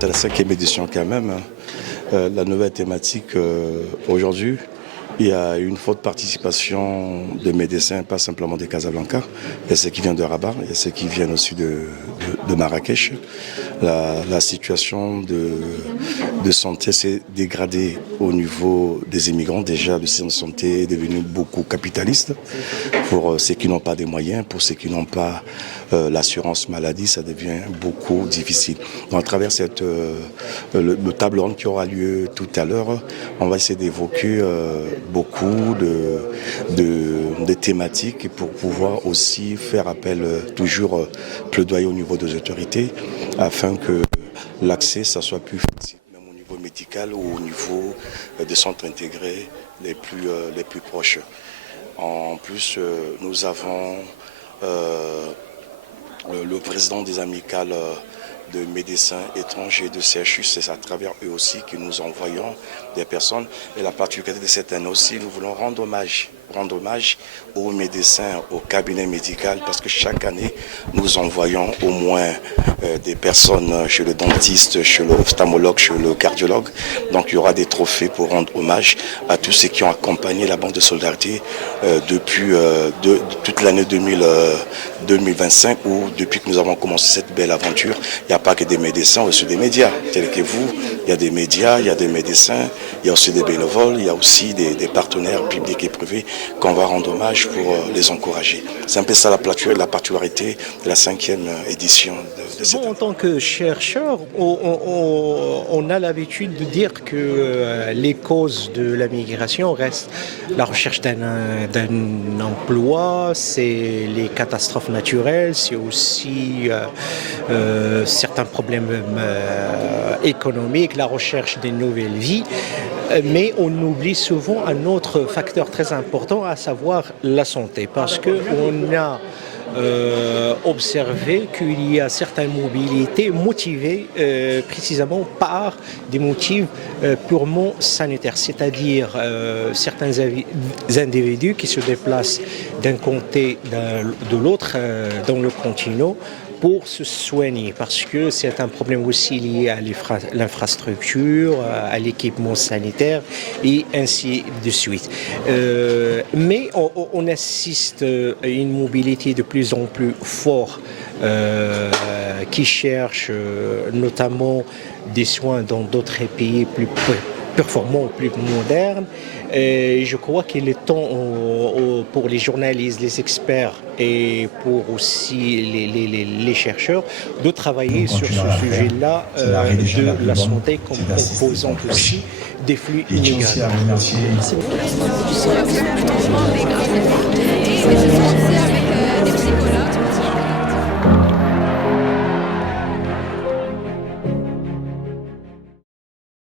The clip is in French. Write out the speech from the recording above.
C'est la cinquième édition quand même. La nouvelle thématique aujourd'hui, il y a une forte participation de médecins, pas simplement de Casablanca. Il y a ceux qui viennent de Rabat, il y a ceux qui viennent aussi de Marrakech. La situation de santé s'est dégradée au niveau des immigrants. Déjà, le système de santé est devenu beaucoup capitaliste. Pour ceux qui n'ont pas des moyens, pour ceux qui n'ont pas l'assurance maladie, ça devient beaucoup difficile. Donc, à travers le table ronde qui aura lieu tout à l'heure, on va essayer d'évoquer beaucoup de thématiques pour pouvoir aussi faire appel, toujours plaidoyer au niveau des autorités, afin que l'accès, ça soit plus facile, même au niveau médical ou au niveau des centres intégrés les plus proches. En plus, nous avons le président des amicales de médecins étrangers de CHU, c'est à travers eux aussi que nous envoyons des personnes. Et la particularité de cette année aussi, nous voulons rendre hommage aux médecins, au cabinet médical, parce que chaque année, nous envoyons au moins des personnes chez le dentiste, chez l'ophtalmologue, chez le cardiologue. Donc il y aura des trophées pour rendre hommage à tous ceux qui ont accompagné la Banque de Solidarité depuis toute l'année 2025, ou depuis que nous avons commencé cette belle aventure. Il n'y a pas que des médecins, aussi des médias, tels que vous. Il y a des médias, il y a des médecins, il y a aussi des bénévoles, il y a aussi des partenaires publics et privés qu'on va rendre hommage pour les encourager. C'est un peu ça la particularité de la cinquième édition de cette année. En tant que chercheur, on a l'habitude de dire que les causes de la migration restent la recherche d'un emploi, c'est les catastrophes naturelles, c'est aussi certains problèmes économiques, la recherche des nouvelles vies. Mais on oublie souvent un autre facteur très important, à savoir la santé, parce qu'on a observé qu'il y a certaines mobilités motivées précisément par des motifs purement sanitaires, c'est-à-dire certains individus qui se déplacent d'un côté de l'autre dans le continent pour se soigner, parce que c'est un problème aussi lié à l'infrastructure, à l'équipement sanitaire et ainsi de suite. Mais on assiste à une mobilité de plus en plus forte qui cherche notamment des soins dans d'autres pays plus performants, plus modernes. Et je crois qu'il est temps pour les journalistes, les experts et pour aussi les chercheurs de travailler sur ce sujet-là de la santé comme composant aussi des flux migratoires.